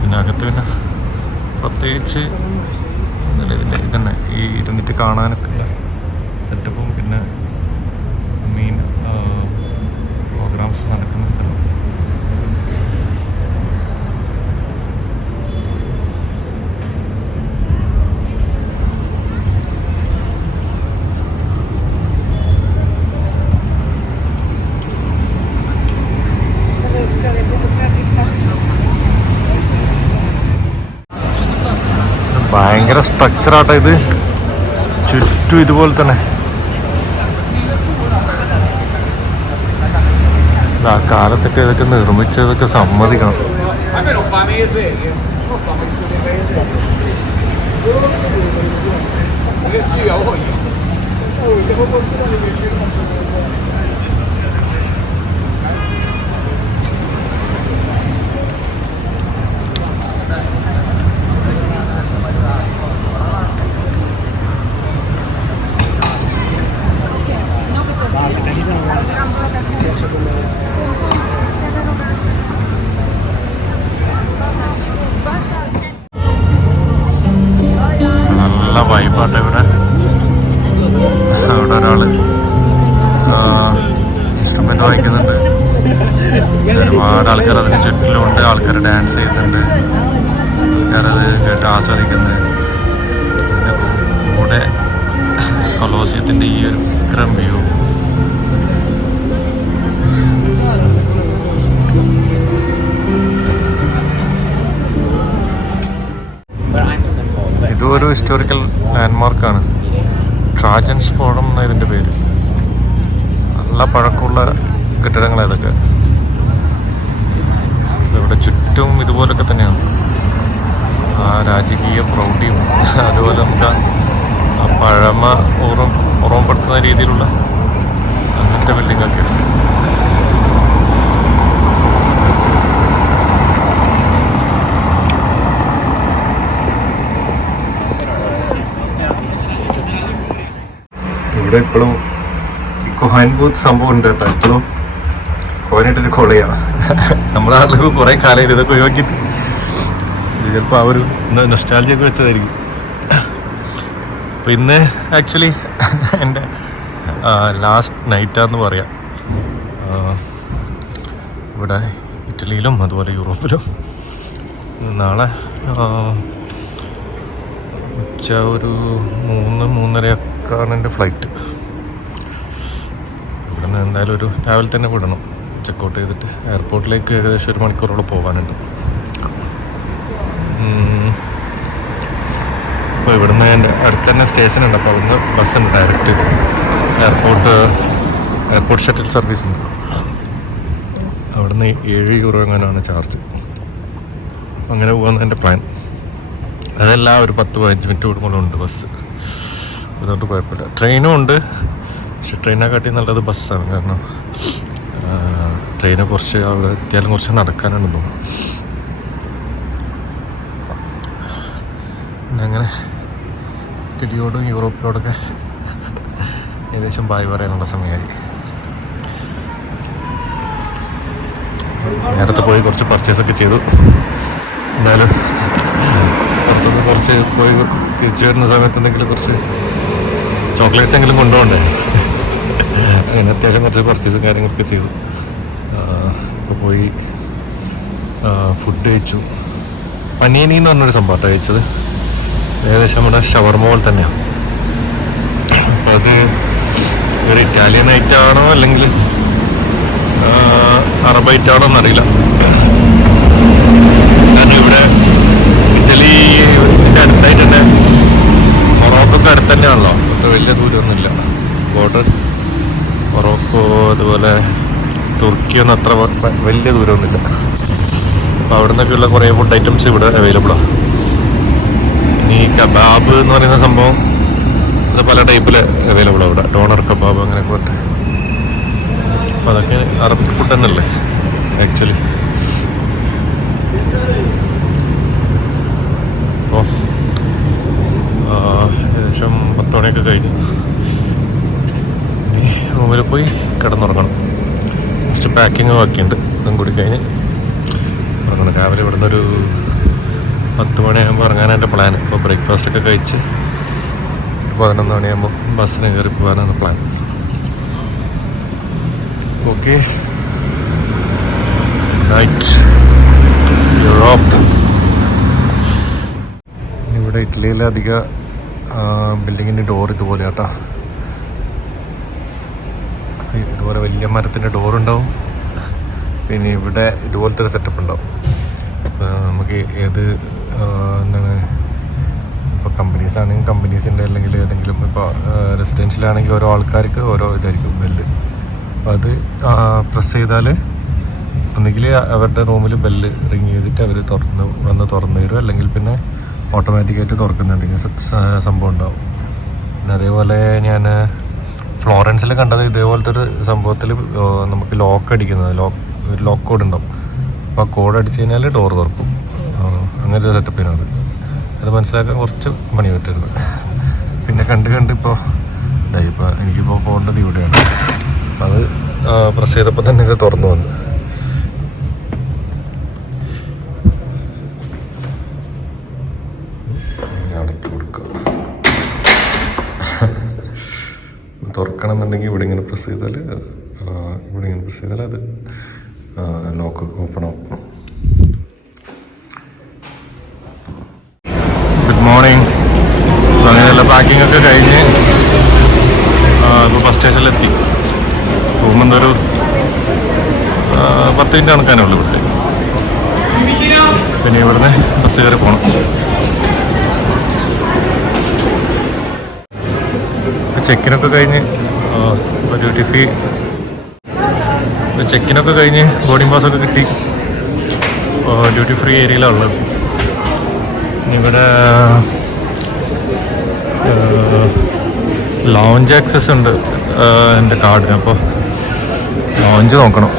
പിന്നെ അകത്ത് പിന്നെ പ്രത്യേകിച്ച് ഇതിൻ്റെ ഇതന്നെ ഈ ഇരുന്നിട്ട് കാണാനൊക്കെ ഉള്ള സെറ്റപ്പും പിന്നെ മെയിൻ പ്രോഗ്രാംസ് നടക്കുന്ന സ്ഥലം. ഭയങ്കര സ്ട്രക്ചറാട്ടോ ഇത്. ചുറ്റും ഇതുപോലെ തന്നെ. ആ കാലത്തൊക്കെ ഇതൊക്കെ നിർമ്മിച്ചതൊക്കെ സമ്മതിക്കണം. നല്ല വൈബാട്ടെ ഇവിടെ. അവിടെ ഒരാൾ ഇൻസ്ട്രുമെൻ്റ് വായിക്കുന്നുണ്ട്. ഒരുപാട് ആൾക്കാർ അതിന് ചുറ്റിലുമുണ്ട്. ആൾക്കാർ ഡാൻസ് ചെയ്യുന്നുണ്ട്. ആൾക്കാരത് കേട്ട് ആസ്വദിക്കുന്നത്. പിന്നെ കൂടെ കൊളോസിയത്തിൻ്റെ ഈ ഒരു ഉഗ്രം വ്യൂ. ഇതും ഒരു ഹിസ്റ്റോറിക്കൽ ലാൻഡ്മാർക്കാണ്. ട്രാജൻസ് ഫോറം എന്ന ഇതിൻ്റെ പേര്. നല്ല പഴക്കമുള്ള കെട്ടിടങ്ങളാണ് ഇതൊക്കെ. ഇവിടെ ചുറ്റും ഇതുപോലൊക്കെ തന്നെയാണ്. ആ രാജകീയ പ്രൗഢിയും അതുപോലെ നമുക്ക് ആ പഴമ ഓർമ്മപ്പെടുത്തുന്ന രീതിയിലുള്ള അങ്ങനത്തെ ബിൽഡിങ്ങൊക്കെ. ഇവിടെ ഇപ്പോഴും കോയിൻ ബൂത്ത് സംഭവം ഉണ്ട് കേട്ടോ. ഇപ്പോഴും കോയിനിട്ടൊരു കൊളയാണ്. നമ്മുടെ നാട്ടിലൊക്കെ കുറേ കാലം ഇതൊക്കെ ഒഴിവാക്കിയിട്ട് ചിലപ്പോൾ ആ ഒരു നൊസ്റ്റാൾജിയൊക്കെ വെച്ചതായിരിക്കും. അപ്പോൾ ഇന്ന് ആക്ച്വലി എൻ്റെ ലാസ്റ്റ് നൈറ്റാന്ന് പറയാം. ഇവിടെ ഇറ്റലിയിലും അതുപോലെ യൂറോപ്പിലും. നാളെ ഉച്ച ഒരു 3-3:30 എൻ്റെ ഫ്ലൈറ്റ്. ഇവിടെ നിന്ന് എന്തായാലും രാവിലെ തന്നെ വിടണം. ചെക്കൗട്ട് ചെയ്തിട്ട് എയർപോർട്ടിലേക്ക് ഏകദേശം 1 മണിക്കൂറോളം പോകാനുണ്ട്. അപ്പോൾ ഇവിടുന്ന് എൻ്റെ അടുത്ത് തന്നെ സ്റ്റേഷനുണ്ട്. അപ്പോൾ അവിടുന്ന് ബസ്സുണ്ട് ഡയറക്റ്റ് എയർപോർട്ട് ഷട്ടിൽ സർവീസ് ഉണ്ട്. അവിടുന്ന് €7 എങ്ങനെയാണ് ചാർജ്. അങ്ങനെ പോകാമെന്ന് എൻ്റെ പ്ലാൻ. അതെല്ലാം ഒരു 10-15 മിനിറ്റ് കൂടുമ്പോഴുണ്ട് ബസ്. അതുകൊണ്ട് കുഴപ്പമില്ല. ട്രെയിനും ഉണ്ട്, പക്ഷെ ട്രെയിനെക്കാട്ടി നല്ലത് ബസ്സാണ്. കാരണം ട്രെയിന് കുറച്ച് അവിടെ എത്തിയാലും കുറച്ച് നടക്കാനുണ്ട് തോന്നുന്നു. അങ്ങനെ ഇറ്റലിയോടും യൂറോപ്പിലോടൊക്കെ ഏകദേശം ബായ് പറയാനുള്ള സമയമായി. നേരത്തെ പോയി കുറച്ച് പർച്ചേസൊക്കെ ചെയ്തു. എന്തായാലും പുറത്തുനിന്ന് കുറച്ച് പോയി തിരിച്ചു വരുന്ന സമയത്ത് എന്തെങ്കിലും കുറച്ച് ചോക്ലേറ്റ്സ് എങ്കിലും കൊണ്ടുപോകണ്ടേ. അങ്ങനെ അത്യാവശ്യം കുറച്ച് പർച്ചേസും കാര്യങ്ങളൊക്കെ ചെയ്തു. ഇപ്പോൾ പോയി ഫുഡ് കഴിച്ചു. പനീനി എന്ന് പറഞ്ഞൊരു സംഭവമാണ് കഴിച്ചത്. ഏകദേശം നമ്മുടെ ഷവർമ പോലെ തന്നെയാണ്. അപ്പോൾ അത് ഒരു ഇറ്റാലിയൻ ഐറ്റാണോ അല്ലെങ്കിൽ അറബ് ഐറ്റാണോ എന്നറിയില്ല. കാരണം ഇവിടെ ഇറ്റലിൻ്റെ അടുത്തായിട്ട് തന്നെ മൊറോക്കൊക്കെ അടുത്ത് തന്നെയാണല്ലോ. അത്ര വലിയ ദൂരമൊന്നുമില്ല. ബോർഡർ മൊറോക്കോ അതുപോലെ തുർക്കിയൊന്നും അത്ര വലിയ ദൂരമൊന്നുമില്ല. അപ്പോൾ അവിടെ നിന്നൊക്കെയുള്ള കുറേ ഫുഡ് ഐറ്റംസ് ഇവിടെ അവൈലബിളാണ്. ഇനി കബാബ് എന്ന് പറയുന്ന സംഭവം അത് പല ടൈപ്പിൽ അവൈലബിളാണ് ഇവിടെ. ഡോണർ കബാബ് അങ്ങനെയൊക്കെ പറഞ്ഞിട്ട്. അപ്പോൾ അതൊക്കെ അറബിക് ഫുഡ് തന്നെയല്ലേ ആക്ച്വലി. അപ്പോൾ ഏകദേശം 10 മണിയൊക്കെ കഴിഞ്ഞു. ഇനി റൂമിൽ പോയി കിടന്നുറങ്ങണം. കുറച്ച് പാക്കിങ് ബാക്കിയുണ്ട്. ഇതും കൂടി കഴിഞ്ഞ് ഉറങ്ങണം. രാവിലെ ഇവിടുന്ന് ഒരു 10 മണിയാകുമ്പോൾ ഇറങ്ങാനാണ് എൻ്റെ പ്ലാൻ. ഇപ്പോൾ ബ്രേക്ക്ഫാസ്റ്റൊക്കെ കഴിച്ച് 11 മണിയാകുമ്പോൾ ബസ്സിന് കയറി പോകാനാണ് പ്ലാൻ. Okay, night Europe. ഇവിടെ ഇറ്റലിയിലെ അധിക ബിൽഡിങ്ങിൻ്റെ ഡോർ ഇതുപോലെ കേട്ടോ. ഇതുപോലെ വലിയ മരത്തിൻ്റെ ഡോറുണ്ടാവും. പിന്നെ ഇവിടെ ഇതുപോലത്തെ ഒരു സെറ്റപ്പ് ഉണ്ടാവും. നമുക്ക് ഏത് എന്താണ് ഇപ്പോൾ കമ്പനീസ് ആണെങ്കിൽ കമ്പനീസിൻ്റെ അല്ലെങ്കിൽ ഏതെങ്കിലും ഇപ്പോൾ റെസിഡൻഷ്യലാണെങ്കിൽ ഓരോ ആൾക്കാർക്ക് ഓരോ ഇതായിരിക്കും ബെല്ല്. അപ്പോൾ അത് പ്രസ് ചെയ്താൽ ഒന്നുകിൽ അവരുടെ റൂമിൽ ബെല്ല് റിങ് ചെയ്തിട്ട് അവർ വന്ന് തുറന്നു തരും, അല്ലെങ്കിൽ പിന്നെ ഓട്ടോമാറ്റിക്കായിട്ട് തുറക്കുന്ന എന്തെങ്കിലും സംഭവം ഉണ്ടാവും. പിന്നെ അതേപോലെ ഞാൻ ഫ്ലോറൻസിൽ കണ്ടത് ഇതേപോലത്തെ ഒരു സംഭവത്തിൽ നമുക്ക് ലോക്ക് അടിക്കുന്നത് ഒരു ലോക്ക് കോഡ് ഉണ്ടാവും. അപ്പോൾ ആ കോഡ് അടിച്ച് കഴിഞ്ഞാൽ ഡോർ തുറക്കും. അങ്ങനെ ഒരു സെറ്റപ്പിനാണ് അത് മനസ്സിലാക്കാൻ കുറച്ച് പണി പറ്റരുത്. പിന്നെ കണ്ട് ഇപ്പോൾ എനിക്കിപ്പോൾ പോകേണ്ടത് ഇവിടെയാണ്. അപ്പോൾ അത് പ്രസ് ചെയ്തപ്പോൾ തന്നെ ഇത് തുറന്നു വന്നു. അടച്ചു കൊടുക്കുക. തുറക്കണം എന്നുണ്ടെങ്കിൽ ഇവിടെ ഇങ്ങനെ പ്രസ് ചെയ്താൽ അത് ലോക്ക് ഓപ്പൺ ആവും. Good morning. അങ്ങനെയുള്ള പാക്കിംഗ് ഒക്കെ കഴിഞ്ഞ് ഇപ്പോൾ ബസ് സ്റ്റേഷനിലെത്തി. പോകുന്നൊരു 10 മിനിറ്റ് കണക്കാനേ ഉള്ളൂ ഇവിടുത്തെ. പിന്നെ ഇവിടുന്ന് ബസ് കയറി പോകണം. ചെക്കിനൊക്കെ കഴിഞ്ഞ് ബോർഡിംഗ് പാസ്സൊക്കെ കിട്ടി. ഡ്യൂട്ടി ഫ്രീ ഏരിയയിലാണ് ഉള്ളത്. ഇവിടെ ലോഞ്ച് ആക്സസ് ഉണ്ട് എൻ്റെ കാർഡിന്. അപ്പോൾ ലോഞ്ച് നോക്കണം.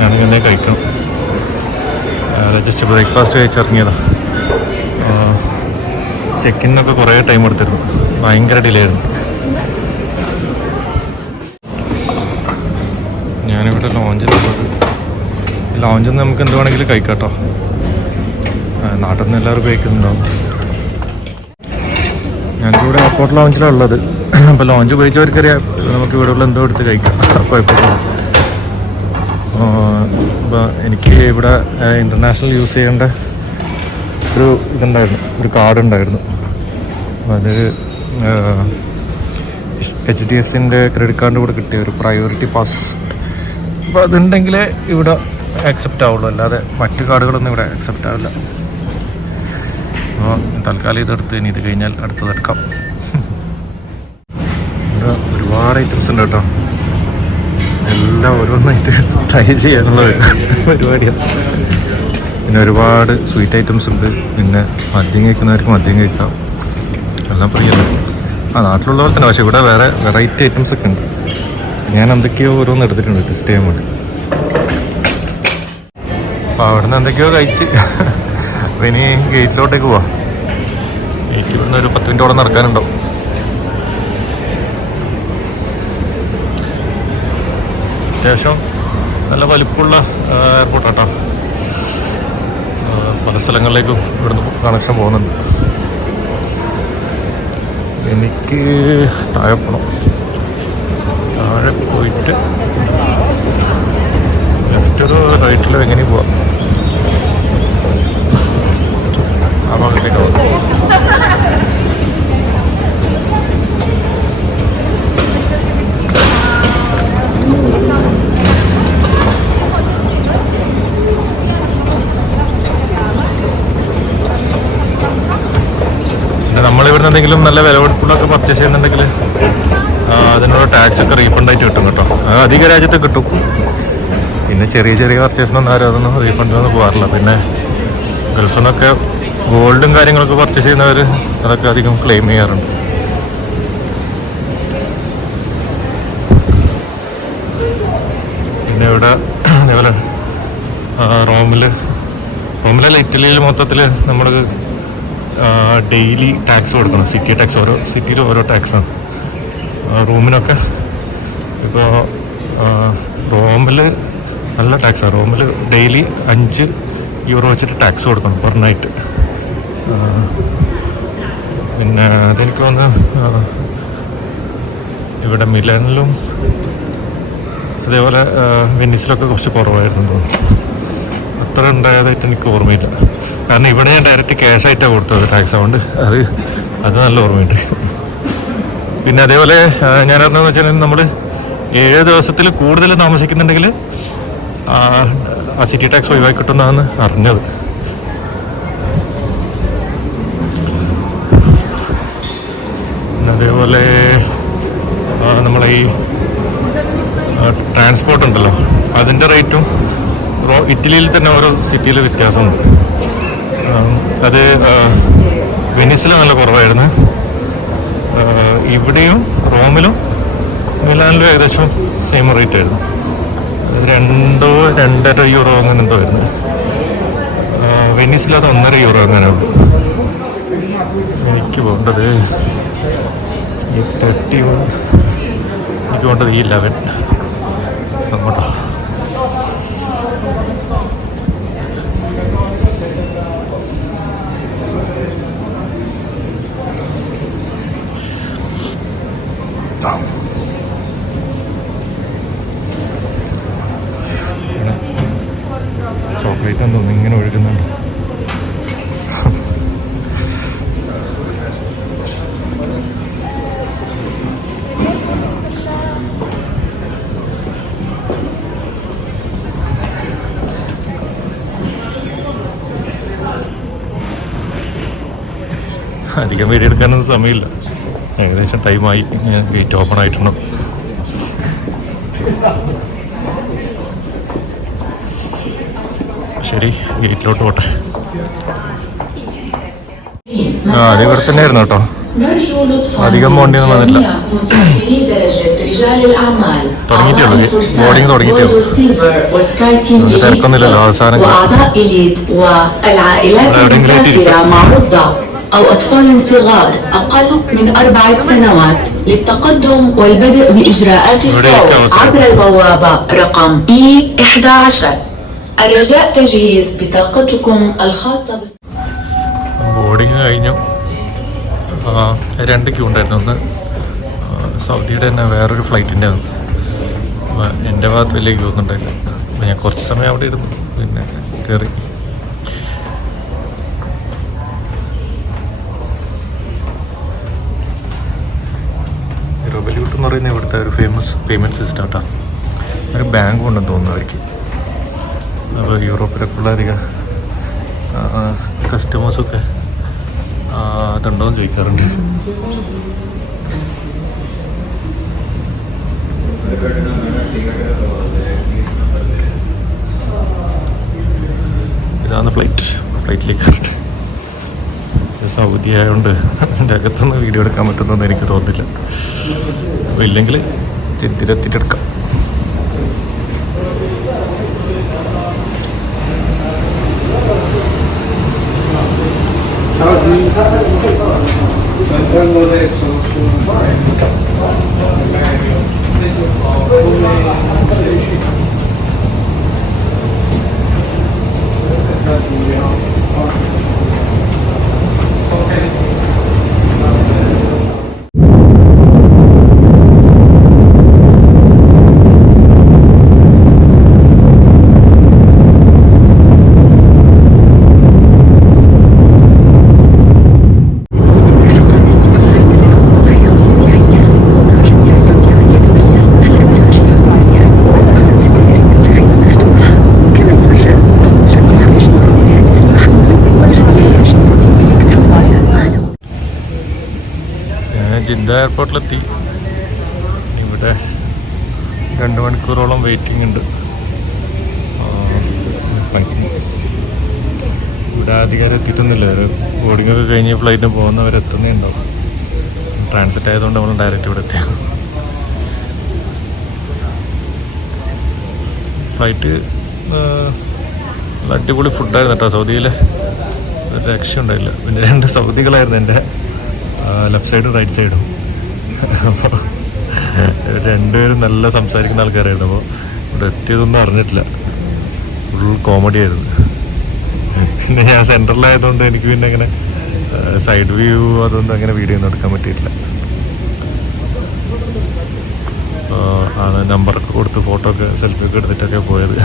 ഞാനിങ്ങനെ കഴിക്കണം. Just breakfast കഴിച്ചിറങ്ങിയതാണ്. ചെക്കിനൊക്കെ കുറേ ടൈം എടുത്തിരുന്നു. ഭയങ്കര ഡിലേ ആയിരുന്നു. ഞാനിവിടെ ലോഞ്ചിലുള്ളത്. ലോഞ്ചിൽ നിന്ന് നമുക്ക് എന്ത് വേണമെങ്കിലും കഴിക്കാം കേട്ടോ. നാട്ടിൽ നിന്ന് എല്ലാവരും കഴിക്കുന്നുണ്ടാവും. ഞാനിവിടെ എയർപോർട്ട് ലോഞ്ചിലാണ് ഉള്ളത്. അപ്പോൾ ലോഞ്ച് ഉപയോഗിച്ചവർക്കറിയാം നമുക്ക് ഇവിടെ ഉള്ള എന്തോ എടുത്ത് കഴിക്കാം, കുഴപ്പമില്ല. അപ്പോൾ എനിക്ക് ഇവിടെ ഇൻ്റർനാഷണൽ യൂസ് ചെയ്യേണ്ട ഒരു ഒരു കാർഡ് ഉണ്ടായിരുന്നു. അത് HDFCൻ്റെ ക്രെഡിറ്റ് കാർഡിൻ്റെ കൂടെ കിട്ടിയ ഒരു പ്രയോറിറ്റി പാസ്. അപ്പോൾ അതുണ്ടെങ്കിലേ ഇവിടെ ആക്സെപ്റ്റ് ആവുള്ളൂ, അല്ലാതെ മറ്റു കാർഡുകളൊന്നും ഇവിടെ ആക്സെപ്റ്റ് ആവില്ല. അപ്പോൾ തൽക്കാലം ഇതെടുത്ത് ഇനി ഇത് കഴിഞ്ഞാൽ അടുത്തതെടുക്കാം. ഇവിടെ ഒരുപാട് ഐറ്റംസ് ഉണ്ട് കേട്ടോ. എല്ലാം ഓരോന്നായിട്ട് ട്രൈ ചെയ്യാനുള്ള പരിപാടിയാണ്. പിന്നെ ഒരുപാട് സ്വീറ്റ് ഐറ്റംസ് ഉണ്ട്. പിന്നെ മദ്യം കഴിക്കുന്നവർക്ക് മദ്യം കഴിക്കാം. എല്ലാം പ്രിയല്ല. നാട്ടിലുള്ള പോലെ തന്നെ, പക്ഷേ ഇവിടെ വേറെ വെറൈറ്റി ഐറ്റംസ് ഒക്കെ ഉണ്ട്. ഞാൻ എന്തൊക്കെയോ ഓരോന്ന് എടുത്തിട്ടുണ്ട് ടെസ്റ്റ് ചെയ്യാൻ വേണ്ടി. അപ്പോൾ അവിടെ നിന്ന് എന്തൊക്കെയോ കഴിച്ച് അപ്പോൾ ഇനി ഗേറ്റിലോട്ടേക്ക് പോവാം. ഗേറ്റിൽ ഇവിടുന്ന് ഒരു 10 മിനിറ്റോളം നടക്കാനുണ്ടാവും. അത്യാവശ്യം നല്ല വലിപ്പമുള്ള എയർപോർട്ടാട്ടോ. പല സ്ഥലങ്ങളിലേക്കും ഇവിടുന്ന് കണക്ഷൻ പോകുന്നുണ്ട്. എനിക്ക് താഴെ പോകണം. താഴെ പോയിട്ട് ലെഫ്റ്റിലോ റൈറ്റിലോ എങ്ങനെ പോവാം. ആ ഭാഗത്തേക്ക് പോകാം. നമ്മളിവിടുന്ന് എന്തെങ്കിലും നല്ല വിലപിടിപ്പുള്ളൊക്കെ പർച്ചേസ് ചെയ്യുന്നുണ്ടെങ്കിൽ അതിനുള്ള ടാക്സ് ഒക്കെ റീഫണ്ട് ആയിട്ട് കിട്ടും കേട്ടോ. അത് അധിക രാജ്യത്ത് കിട്ടും. പിന്നെ ചെറിയ ചെറിയ പർച്ചേസിനൊന്നും ആരും അതൊന്നും റീഫണ്ടിനൊന്നും പോകാറില്ല. പിന്നെ ഗൾഫിൽ നിന്നൊക്കെ ഗോൾഡും കാര്യങ്ങളൊക്കെ പർച്ചേസ് ചെയ്യുന്നവർ അതൊക്കെ അധികം ക്ലെയിം ചെയ്യാറുണ്ട്. പിന്നെ ഇവിടെ അതേപോലെ റോമിലല്ല, ഇറ്റലിയിൽ മൊത്തത്തിൽ നമ്മൾ ഡെയിലി ടാക്സ് കൊടുക്കണം. സിറ്റി ടാക്സ്, ഓരോ സിറ്റിയിലും ഓരോ ടാക്സാണ്. റൂമിനൊക്കെ ഇപ്പോൾ റോമിൽ നല്ല ടാക്സാണ്. റോമിൽ ഡെയിലി 5 യൂറോ വെച്ചിട്ട് ടാക്സ് കൊടുക്കണം പെർ നൈറ്റ്. പിന്നെ അതെനിക്ക് തോന്നുന്നു ഇവിടെ മിലാനിലും അതേപോലെ വെനീസിലൊക്കെ കുറച്ച് കുറവായിരുന്നു തോന്നുന്നു. അത്ര ഉണ്ടായതായിട്ട് എനിക്ക് ഓർമ്മയില്ല. കാരണം ഇവിടെ ഞാൻ ഡയറക്റ്റ് ക്യാഷ് ആയിട്ടാണ് കൊടുത്തത് ടാക്സ്. അതുകൊണ്ട് അത് നല്ല ഓർമ്മയുണ്ട്. പിന്നെ അതേപോലെ ഞാൻ അറിഞ്ഞതെന്ന് വെച്ചാൽ നമ്മൾ 7 ദിവസത്തിൽ കൂടുതൽ താമസിക്കുന്നുണ്ടെങ്കിൽ ആ സിറ്റി ടാക്സ് ഒഴിവാക്കി കിട്ടുന്നതാണ് അറിഞ്ഞത്. പിന്നെ അതേപോലെ നമ്മളെ ഈ ട്രാൻസ്പോർട്ട് ഉണ്ടല്ലോ, അതിൻ്റെ റേറ്റും ഇറ്റലിയിൽ തന്നെ ഓരോ സിറ്റിയിൽ വ്യത്യാസമുണ്ട്. അത് വെനീസിൽ നല്ല കുറവായിരുന്നു. ഇവിടെയും റോമിലും മിലാനിലും ഏകദേശം സെയിം റേറ്റ് ആയിരുന്നു. 2-2.5 യൂറോ അങ്ങനെ എന്തോ ആയിരുന്നു. വെനീസിൽ അത് 1.5 യൂറോ അങ്ങനെ ഉള്ളു. എനിക്ക് പോകേണ്ടത് ഈ 30, എനിക്ക് പോകേണ്ടത് ഈ 11 അങ്ങോട്ടോ. എടുക്കാൻ തോന്നുന്നു, ഇങ്ങനെ ഒഴുകുന്നുണ്ട്. അധികം വീഡിയോ എടുക്കാനൊന്നും സമയമില്ല, ഏകദേശം ടൈമായി. ഞാൻ ഗേറ്റ് ഓപ്പൺ ആയിട്ടുണ്ടോ. ശരി, ഗേറ്റിലോട്ട് പോട്ടെ. അത് ഇവിടെ തന്നെ ആയിരുന്നു കേട്ടോ, അധികം പോണ്ടിയൊന്നും വന്നില്ല. തുടങ്ങിയിട്ടേ ഉള്ളൂ, ബോർഡിങ് തുടങ്ങിയിട്ടേ ഉള്ളൂ. തിരക്കൊന്നുമില്ലല്ലോ അവസാനം. أو أطفال صغار أقل من 4 سنوات للتقدم والبدء بإجراءات الصوت عبر البوابة رقم E11. الرجاء تجهيز بطاقتكم الخاصة ബോർഡിങ് കഴിഞ്ഞു. 2 ക്യൂ ഉണ്ടായിരുന്നു. ഒന്ന് സൗദിയുടെ തന്നെ വേറൊരു ഫ്ലൈറ്റിൻ്റെ ആണ്. എൻ്റെ ഭാഗത്ത് വലിയ ക്യൂ ഒന്നും ഉണ്ടായില്ല. അപ്പോൾ ഞാൻ കുറച്ച് സമയം അവിടെ ഇരുന്നു, പിന്നെ കയറി. റബല്യൂട്ട് എന്ന് പറയുന്നത് ഇവിടുത്തെ ഒരു ഫേമസ് പേയ്മെൻറ്റ് സിസ്റ്റം കേട്ടോ. ഒരു ബാങ്ക് ഉണ്ടെന്ന് തോന്നുന്നു അവർക്ക്. അപ്പോൾ യൂറോപ്പിലൊക്കെയുള്ള അധികം കസ്റ്റമേഴ്സൊക്കെ അതുണ്ടോയെന്ന് ചോദിക്കാറുണ്ട്. ഇതാണ് ഫ്ലൈറ്റിലേക്ക്. സൗദി ആയതുകൊണ്ട് അതിൻ്റെ അകത്തുനിന്ന് വീഡിയോ എടുക്കാൻ പറ്റുന്നതെന്ന് എനിക്ക് തോന്നുന്നില്ല. അപ്പോൾ ഇല്ലെങ്കിൽ ജിദ്ദിലെത്തിയിട്ടെടുക്കാം. ജിദ്ദ എയർപോർട്ടിലെത്തി. ഇവിടെ 2 മണിക്കൂറോളം വെയിറ്റിംഗ് ഉണ്ട്. ഇവിടെ അധികാരം എത്തിയിട്ടൊന്നുമില്ല. ഒരു ബോർഡിങ്ങൊക്കെ കഴിഞ്ഞ് ഫ്ലൈറ്റിന് പോകുന്നവരെത്തുന്നേ ഉണ്ടാവും. ട്രാൻസിറ്റ് ആയതുകൊണ്ട് നമ്മൾ ഡയറക്റ്റ് ഇവിടെ എത്തി. ഫ്ലൈറ്റ് നല്ല അടിപൊളി ഫുഡായിരുന്നു കേട്ടോ. സൗദിയിലെ ഒരു രക്ഷയുണ്ടായില്ല. പിന്നെ 2 സൗദികളായിരുന്നു എൻ്റെ ലെഫ്റ്റ് സൈഡും റൈറ്റ് സൈഡും. അപ്പോൾ 2 പേരും നല്ല സംസാരിക്കുന്ന ആൾക്കാരായിരുന്നു. അപ്പോൾ ഇവിടെ എത്തിയതൊന്നും അറിഞ്ഞിട്ടില്ല. ഫുൾ കോമഡി ആയിരുന്നു. പിന്നെ ഞാൻ സെൻറ്ററിലായതുകൊണ്ട് എനിക്ക് പിന്നെ അങ്ങനെ സൈഡ് വ്യൂ അതൊന്നും അങ്ങനെ വീഡിയോ ഒന്നും എടുക്കാൻ പറ്റിയിട്ടില്ല. ആണ് നമ്പറൊക്കെ കൊടുത്ത് ഫോട്ടോ ഒക്കെ സെൽഫിയൊക്കെ എടുത്തിട്ടൊക്കെ പോയത്.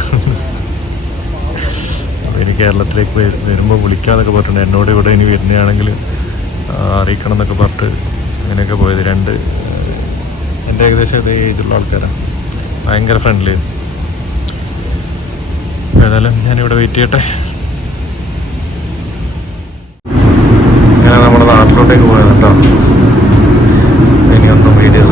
അപ്പോൾ ഇനി കേരളത്തിലേക്ക് വരുമ്പോൾ വിളിക്കാമെന്നൊക്കെ പറഞ്ഞിട്ടുണ്ട്. എന്നോട് ഇവിടെ ഇനി വരുന്നതാണെങ്കിൽ അറിയിക്കണം എന്നൊക്കെ പറഞ്ഞിട്ട് അങ്ങനെയൊക്കെ പോയത്. 2 എൻ്റെ ഏകദേശം അതേ ഏജുള്ള ആൾക്കാരാണ്. ഭയങ്കര ഫ്രണ്ട്ലി. ഏതായാലും ഞാനിവിടെ വെയിറ്റ് ചെയ്യട്ടെ. അങ്ങനെ നമ്മുടെ നാട്ടിലോട്ടേക്ക് പോയത് കേട്ടോ. ഇനിയൊന്നും വീഡിയോസ്